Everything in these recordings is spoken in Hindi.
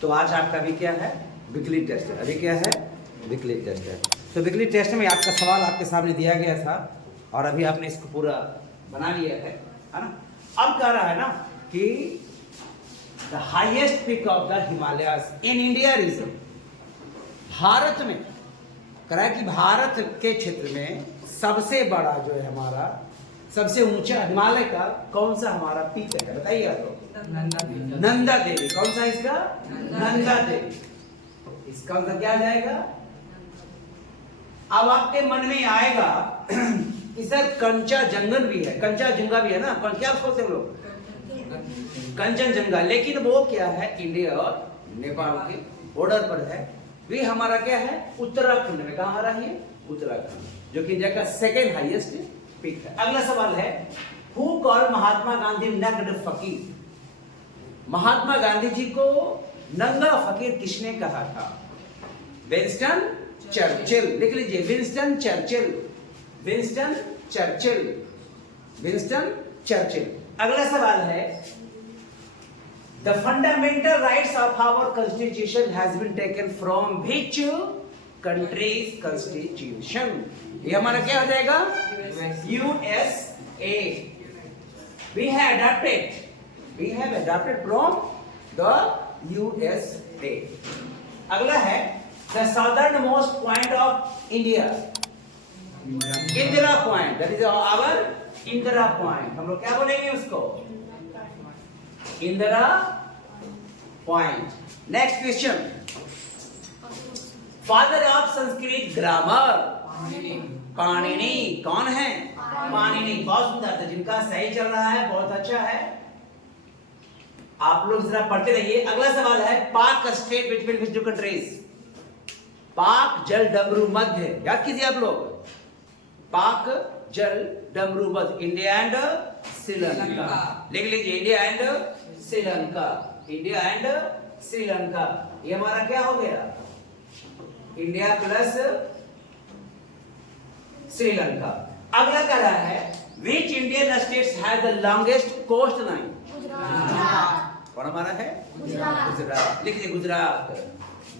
तो आज आपका भी क्या है, वीकली टेस्ट है। अभी क्या है, वीकली टेस्ट है। तो वीकली टेस्ट में आपका सवाल आपके सामने दिया गया था और अभी आपने इसको पूरा बना लिया है ना। अब कह रहा है ना कि the highest peak of the Himalayas in India region, Bharat में कह रहा है कि भारत के क्षेत्र में सबसे बड़ा जो है हमारा सबसे ऊंचा हिमालय का कौन सा हमारा पीक है, बताइए आप लोग। नंदा देवी। कौन सा इसका, नंदा देवी। इसका मतलब क्या आ जाएगा। अब आपके मन में आएगा कि सर कंचनजंगा भी है, कंचनजंगा भी है ना, क्या सोचते हैं लोग, कंचनजंगा। लेकिन वो क्या है, इंडिया और नेपाल के बॉर्डर पर है। वे हमारा क्या है, उत्तराखंड में। कहां आ रहा है, उत्तराखंड, जो कि इंडिया का सेकेंड हाईएस्ट पीक है। अगला सवाल है, हु कॉल्ड महात्मा गांधी नग्न फकीर। महात्मा गांधी जी को नंगा फकीर किसने कहा था। Winston Churchill. लिख लीजिए, Winston Churchill, Winston Churchill, Winston Churchill. अगला सवाल है, the fundamental rights of our constitution has been taken from which countries constitution. ये हमारा क्या हो जाएगा, USA। we have adopted from the USA। अगला है, the southern most point of India, Indira point, that is our Indira point. हम लोग क्या बोलेंगे उसको, Indira point. Next question, father of Sanskrit grammar, Panini. कौन है, पाणिनि। बहुत सुंदर था, जिनका सही चल रहा है, बहुत अच्छा है। आप लोग जरा पढ़ते रहिए। अगला सवाल है, Palk strait between which two countries. Palk जल डमरू मध्य, याद कीजिए आप लोग, पाक जल डमरू मध्य, इंडिया एंड श्रीलंका। लिख लीजिए, India and Sri Lanka, India and Sri Lanka. ये हमारा क्या हो गया, इंडिया प्लस श्रीलंका। अगला कह रहा है, which Indian states has the longest coastline। कौन हमारा है, गुजरात। लिख लीजिए, गुजरात,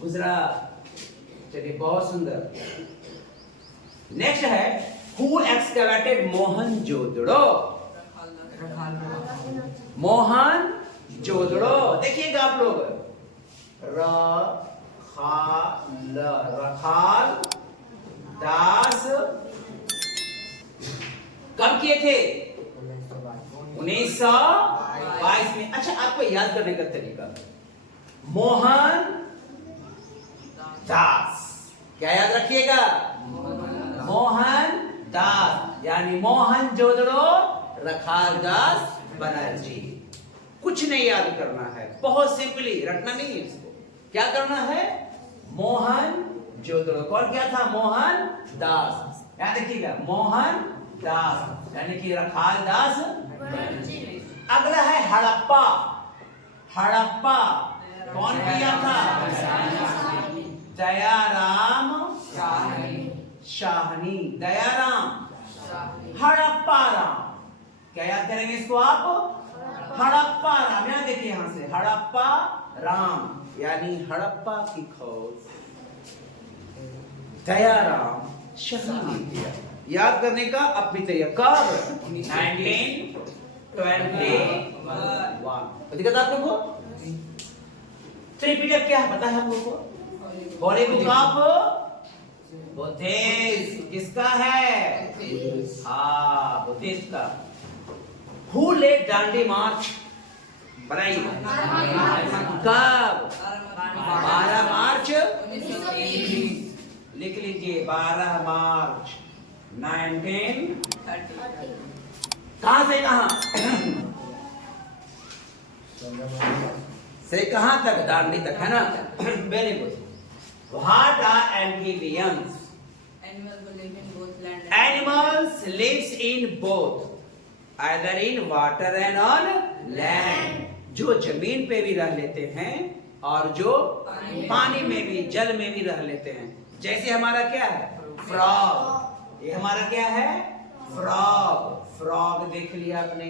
गुजरात। चलिए, बहुत सुंदर। नेक्स्ट है, who excavated मोहनजोदड़ो। मोहनजोदड़ो, देखिएगा आप लोग, रखाल दास कब किए थे, 1922 में। अच्छा, आपको याद करने का तरीका, मोहन दास, क्या याद रखिएगा, मोहन दास, यानी मोहनजोदड़ो रखालदास बनर्जी। कुछ नहीं याद करना है, बहुत सिंपली रटना नहीं है इसको। क्या करना है, मोहनजोदड़ो। कौन क्या था, मोहन दास। याद रखिएगा, मोहन दास यानी कि रखालदास बनर्जी। अगला है हड़प्पा। हड़प्पा कौन किया था, दयाराम शाहनी, दयाराम हड़प्पा राम। क्या याद करेंगे इसको आप, हड़प्पा राम। यहां देखिए, यहां से हड़प्पा राम यानी हड़प्पा की खोज दयाराम शाहनी किया। याद करने का अपनी तरीका, कब, 1921। दिक्कत आप लोगों को, त्रिपिटक क्या है पता है आप लोगों को, होली बुक ऑफ बुद्धिस्ट किसका है, हाँ बुद्धिस्ट का। हु लेड दांडी मार्च, बताइए कब, 12 मार्च। लिख लीजिए, 12 मार्च 1930। कहां से कहां से कहां तक, दांडी तक, है ना। Very good. What are amphibians? Animals lives in both, either in water and on land। जो जमीन पे भी रह लेते हैं और जो पानी में भी, जल में भी रह लेते हैं। जैसे हमारा क्या है, फ्रॉग। ये हमारा क्या है, फ्रॉग। फ्रॉग देख लिया आपने,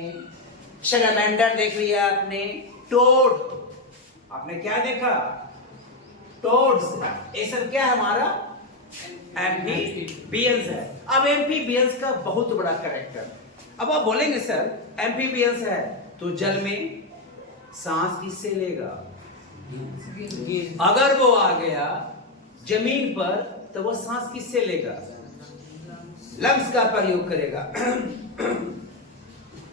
सैलमेंडर देख लिया आपने, टोड आपने क्या देखा? टोड्स। ये सब क्या है हमारा? एम्फीबियंस है। अब एम्फीबियंस का बहुत बड़ा कैरेक्टर। अब आप बोलेंगे सर एम्फीबियंस है तो जल में सांस किससे लेगा? अगर वो आ गया जमीन पर तो वो सांस किससे लेगा? लंग्स का प्रयोग करेगा।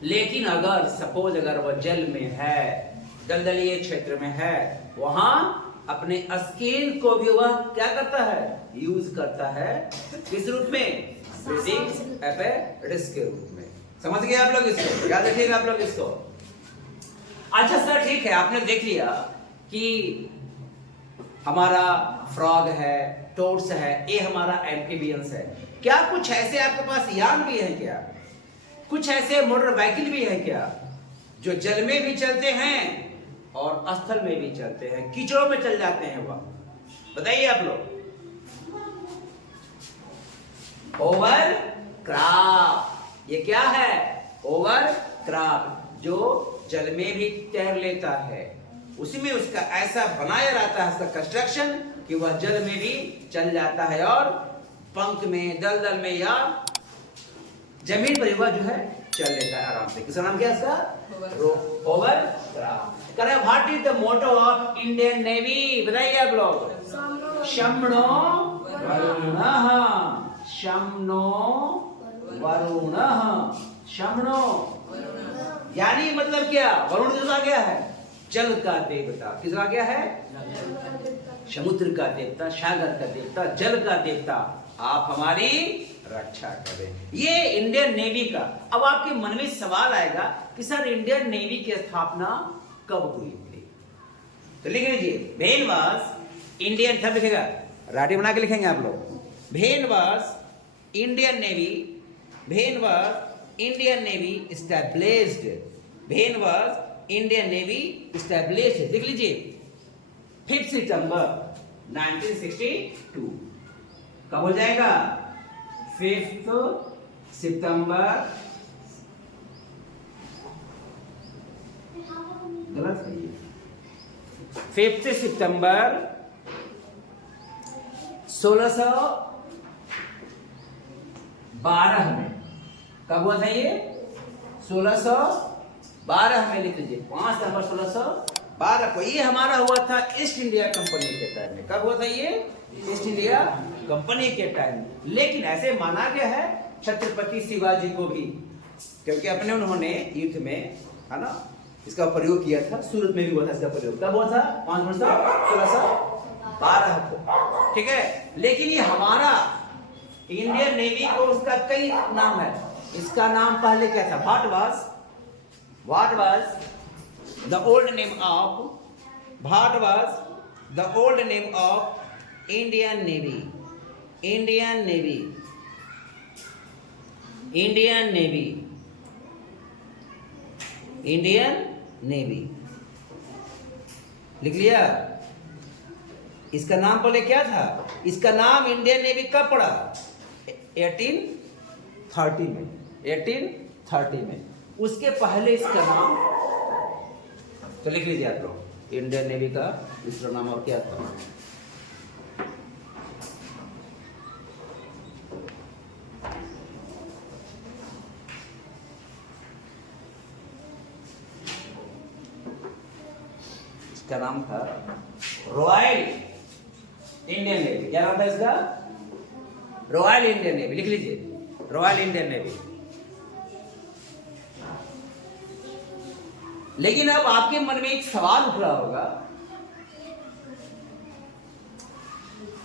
लेकिन अगर सपोज अगर वह जल में है, दलदलीय क्षेत्र में है, वहां अपने स्किन को भी वह क्या करता है? यूज करता है। किस रूप में? ब्रीथिंग एपेरेटिस के रूप में। समझ गए आप लोग इसको? याद रखिएगा आप लोग इसको। अच्छा सर ठीक है, आपने देख लिया कि हमारा फ्रॉग है, टोड्स है, ये हमारा एम्फीबियंस है। क्या कुछ ऐसे आपके पास यान भी है क्या? कुछ ऐसे मोटर व्हीकल भी है क्या जो जल में भी चलते हैं और स्थल में भी चलते हैं, कीचड़ों में चल जाते हैं? वह बताइए आप लोग। ओवर क्राफ्ट, ये क्या है? ओवर क्राफ्ट, जो जल में भी तैर लेता है, उसी में उसका ऐसा बनाया रहता है उसका कंस्ट्रक्शन कि वह जल में भी चल जाता है और पंख में, दलदल में या जमीन पर वह जो है चल लेता है आराम से। किसका नाम क्या है इसका? Over craft. करें what is the motto of Indian navy? बताइए आप लोग। शम्नो वरुणः, शम्नो वरुणः, शम्नो यानी मतलब क्या? वरुण किसका क्या है? जल का देवता। किसका क्या है? समुद्र का देवता, सागर का देवता, जल का देवता। आप हमारी रक्षा करें। ये इंडियन नेवी का। अब आपके मन में सवाल आएगा कि सर इंडियन नेवी की स्थापना कब हुई थी? तो लिख लीजिए, भेन वाज इंडियन, सब लिखेगा, राइटिंग बना के लिखेंगे आप लोग। When was Indian navy, when was Indian navy established, when was Indian navy established. लिख लीजिए 5 सितंबर 1962। कब हो जाएगा? 5 सितंबर, गलत है ये, 5 सितंबर 1612 में। कब हुआ था ये? 1612 में। लिख लीजिए 5 सितंबर 1612 को। ये हमारा हुआ था ईस्ट इंडिया कंपनी के टाइम में। कब हुआ था ये? ईस्ट इंडिया कंपनी के टाइम में। लेकिन ऐसे माना गया है छत्रपति शिवाजी को भी, क्योंकि अपने उन्होंने युद्ध में, है ना, इसका प्रयोग किया था। सूरत में भी हुआ था इसका प्रयोग। कब हुआ था? 5 वर्ष 1612 को। ठीक है। लेकिन ये हमारा इंडियन नेवी को उसका कई नाम है। इसका नाम पहले क्या था? What was the old name of, what was the old name of Indian Navy? Indian Navy, Indian Navy, Indian Navy। लिख लिया? इसका नाम पहले क्या था? इसका नाम इंडियन नेवी कब पड़ा? 1830 में, 1830 में। उसके पहले इसका नाम, तो लिख लीजिए आप लोग, इंडियन नेवी का दूसरा नाम और क्या था? इसका नाम था रॉयल इंडियन नेवी। क्या नाम था इसका? Royal Indian navy. लिख लीजिए, रॉयल इंडियन नेवी। लेकिन अब आपके मन में एक सवाल उठ रहा होगा,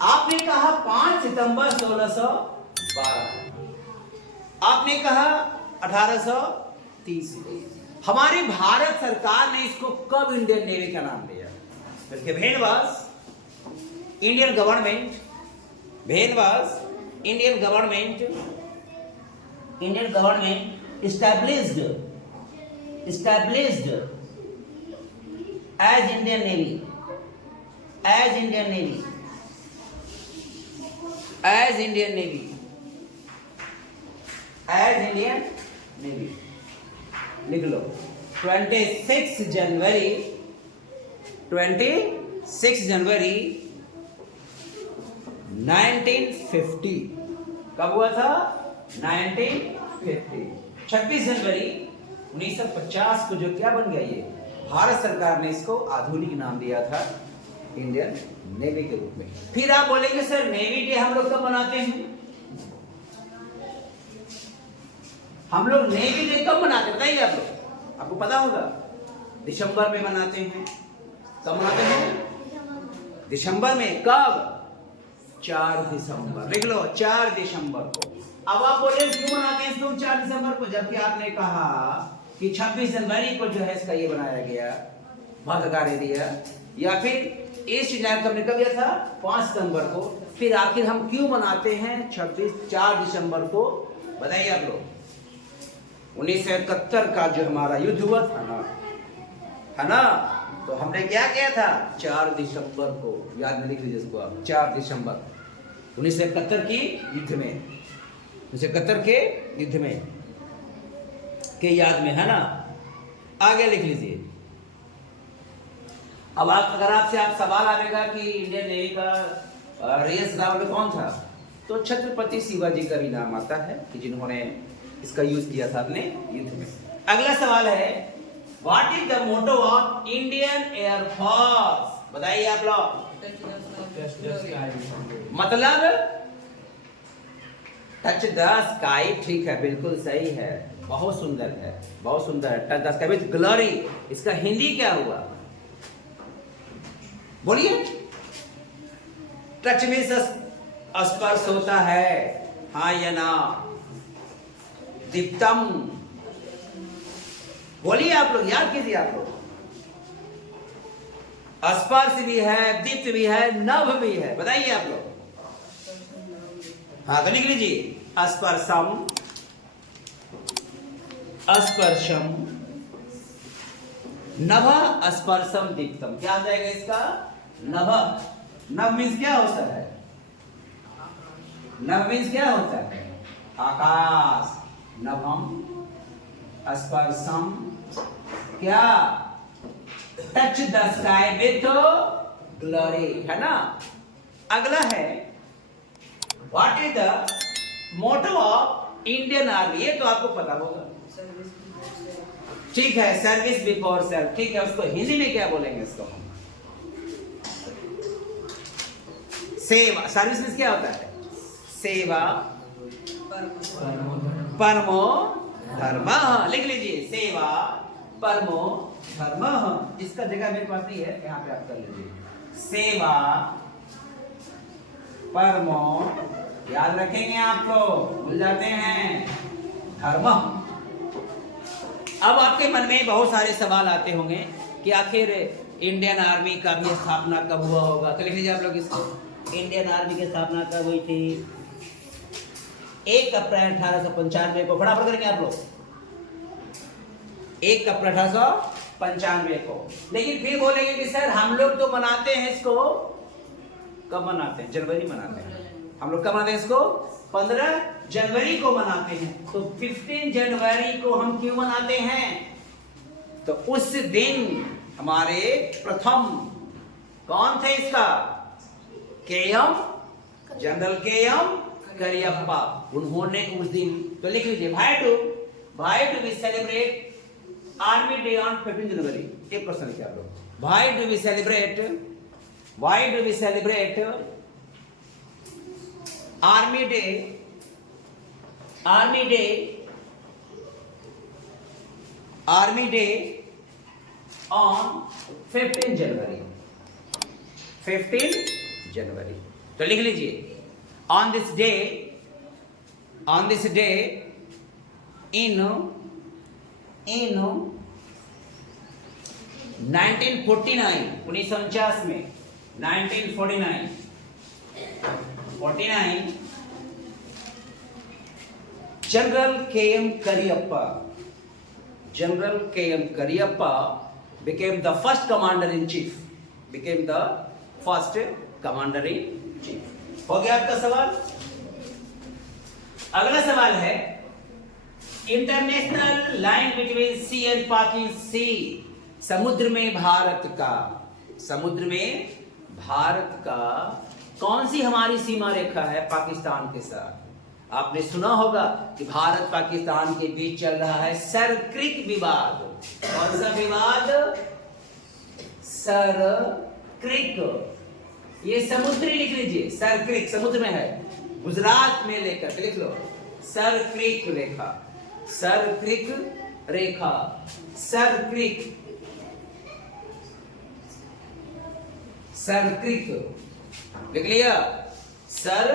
आपने कहा 5 सितंबर 1612, आपने कहा 1830। हमारी भारत सरकार ने इसको कब इंडियन नेवी का नाम दिया? क्योंकि when was Indian government, when was Indian government, Indian government established as Indian Navy, as Indian Navy, as Indian Navy, as Indian Navy। लिख लो 26 जनवरी 26 जनवरी 1950। कब हुआ था? 1950। 26 जनवरी 1950 को जो क्या बन गया, ये भारत सरकार ने इसको आधुनिक नाम दिया था इंडियन नेवी के रूप में। फिर आप बोलेंगे सर नेवी डे हम लोग कब मनाते हैं? हम लोग नेवी डे कब मनाते हैं बताइए आप लोग, आपको पता होगा। दिसंबर में मनाते हैं। कब मनाते हैं? दिसंबर में। कब? 4 दिसंबर। लिख लो 4 दिसंबर को। अब आप बोले क्यों मनाते हैं इसको 4 दिसंबर को, जबकि आपने कहा कि 26 जनवरी को जो है इसका ये बनाया गया, भव्य कार्य दिया, या फिर ईस्ट इंडिया कंपनी कब दिया था? 5 सितंबर को। फिर आखिर हम क्यों मनाते हैं 4 दिसंबर को बताइए आप लोग। 1971 का जो हमारा युद्ध हुआ था ना, है ना, तो हमने क्या किया था? 4 दिसंबर को, याद में लिख लीजिए इसको आप, 4 दिसंबर 1971 की युद्ध में, 1971 के युद्ध में के याद में, है ना। आगे लिख लीजिए। अब आप अगर आपसे आप सवाल आएगा कि इंडियन नेवी का रियल सदावर कौन था, तो छत्रपति शिवाजी का भी नाम आता है कि जिन्होंने इसका यूज किया था अपने युद्ध में। अगला सवाल है what is the motto of Indian Air Force? बताइए आप लोग। मतलब टच द स्काई। ठीक है, बिल्कुल सही है, बहुत सुंदर है, बहुत सुंदर है। Touch the sky with glory, इसका हिंदी क्या हुआ बोलिए? टच में स्पर्श होता है, हाँ या ना? दीप्तम, बोलिए आप लोग, याद कीजिए आप लोग। स्पर्श भी है, दीप्त भी है, नभ भी है, बताइए आप लोग। हाँ तो लिख लीजिए स्पर्शम, स्पर्शम, नभ, स्पर्शम, दीप्तम। क्या आ जाएगा इसका? नभ। नभ मीन्स क्या होता है? नभ मीन्स क्या होता है? आकाश। नभम, स्पर्शम, क्या? Touch the sky with glory, है ना। अगला है what is the motto of Indian army? ये तो आपको पता होगा। ठीक है, सर्विस बिफोर सेल्फ। ठीक है, उसको हिंदी में क्या बोलेंगे इसको हम? सेवा। सर्विस में क्या होता है? सेवा परमो धर्मः। लिख लीजिए सेवा परमो धर्मः। इसका जगह मेरे पास नहीं है, यहाँ पे आप कर लीजिए। सेवा परमो, याद रखेंगे आप लोग, भूल जाते हैं, धर्मः। अब आपके मन में बहुत सारे सवाल आते होंगे कि आखिर इंडियन आर्मी का भी स्थापना कब हुआ होगा। तो लिख लीजिए आप लोग इसको। इंडियन आर्मी की स्थापना कब हुई थी? 1 अप्रैल 1895 को। फटाफट करेंगे आप लोग। 1 अप्रैल 1895 को। लेकिन फिर बोलेंगे कि सर हम लोग तो मनाते हैं इसको, कब मनाते हैं? जनवरी मनाते हैं। हम लोग कब मनाते हैं इसको? 15 जनवरी को मनाते हैं। तो 15 जनवरी को हम क्यों मनाते हैं? तो उस दिन हमारे प्रथम कौन थे इसका? KM, general KM Kariappa. उन्होंने उस दिन, तो लिख लीजिए भाई to we celebrate Army Day on 15 January. एक प्रश्न लिखिए आप लोग। Why do we celebrate Army Day on 15 January. 15 January. तो लिख लीजिए ऑन दिस डे इन 1949, 1949 में 1949 general KM Kariappa became the first commander in chief. हो गया आपका सवाल। अगला सवाल है international line between sea and Pakistan sea, समुद्र में भारत का समुद्र में भारत का कौन सी हमारी सीमा रेखा है पाकिस्तान के साथ? आपने सुना होगा कि भारत पाकिस्तान के बीच चल रहा है सर क्रिक विवाद। कौन सा विवाद? सर क्रिक। ये समुद्री लिख लीजिए, सर क्रिक समुद्र में है, गुजरात में लेकर लिख लो, सर क्रिक रेखा, सर क्रिक रेखा, सर क्रिक, सर क्रिक लिख लिया, सर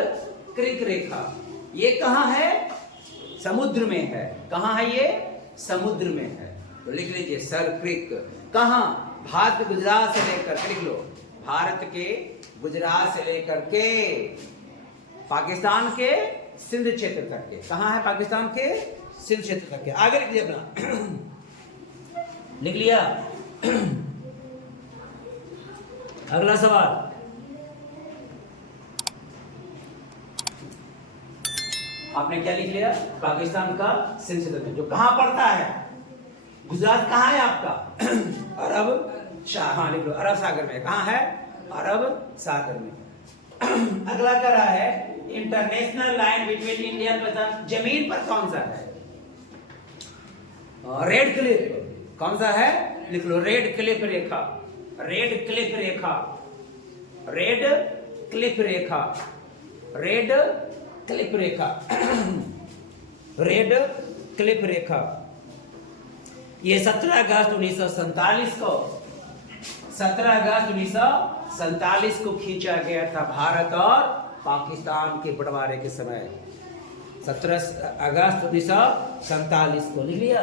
क्रिक रेखा। ये कहां है? समुद्र में है। कहां है ये? समुद्र में है। तो लिख लीजिए सर क्रिक। कहां? भारत के गुजरात से लेकर, लिख लो, भारत के गुजरात से लेकर के पाकिस्तान के सिंध क्षेत्र तक के। कहां है? पाकिस्तान के सिंध क्षेत्र तक के। आगे लिख लिया अपना, लिख लिया। अगला सवाल, आपने क्या लिख लिया? पाकिस्तान का सिंध क्षेत्र में, जो कहां पड़ता है? गुजरात कहां है आपका? अरब हाँ लिख लो, अरब सागर में। कहां है? अरब सागर में। अगला क्या रहा है? इंटरनेशनल लाइन बिटवीन इंडिया और पाकिस्तान जमीन पर कौन सा है? Red Cliff. कौन सा है? लिख लो, रेड क्लिफ रेखा, रेड क्लिफ रेखा, रेड क्लिफ रेखा, रेड क्लिफ रेखा, रेड क्लिफ रेखा। ये 17 अगस्त 1947 को, 17 अगस्त 1947 को खींचा गया था भारत और पाकिस्तान के बंटवारे के समय। 17 अगस्त 1947 को लिख लिया।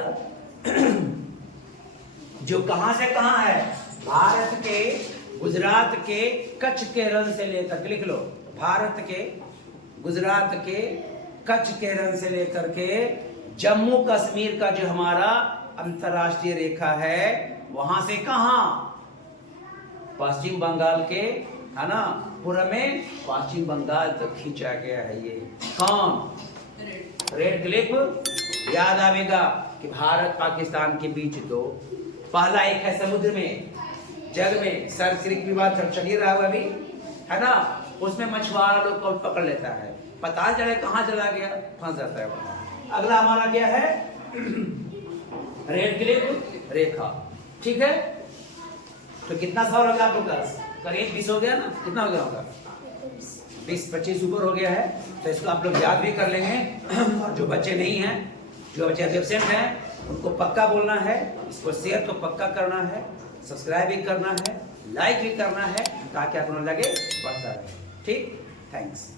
जो कहां से कहां है? भारत के गुजरात के कच्छ के रण से लेकर, लिख लो, भारत के गुजरात के कच्छ के रण से लेकर के जम्मू कश्मीर का जो हमारा अंतरराष्ट्रीय रेखा है, वहां से कहां? पश्चिम बंगाल के, है ना, पूरा में पश्चिम बंगाल तक खींचा गया है। ये कौन? Red Cliff. याद आवेगा कि भारत पाकिस्तान के बीच तो पहला एक है समुद्र में, जल में, सर क्रिक विवाद चल ही रहा है अभी, है ना, उसमें मछुआरा लोग को पकड़ लेता है, पता चले कहां चला गया, फंस जाता है वहां। अगला हमारा क्या है? रेड क्लिफ रेखा। ठीक है, तो कितना सवाल हो गया आप लोग का? करीब 20 हो गया ना? कितना हो गया होगा? 20-25 ऊपर हो गया है। तो इसको आप लोग याद भी कर लेंगे। और जो बच्चे नहीं हैं, जो बच्चे एब्सेंट हैं, उनको पक्का बोलना है, इसको शेयर तो पक्का करना है, सब्सक्राइब भी करना है, लाइक भी करना है, ताकि आपको लगे पढ़ता रहे। ठीक, थैंक्स।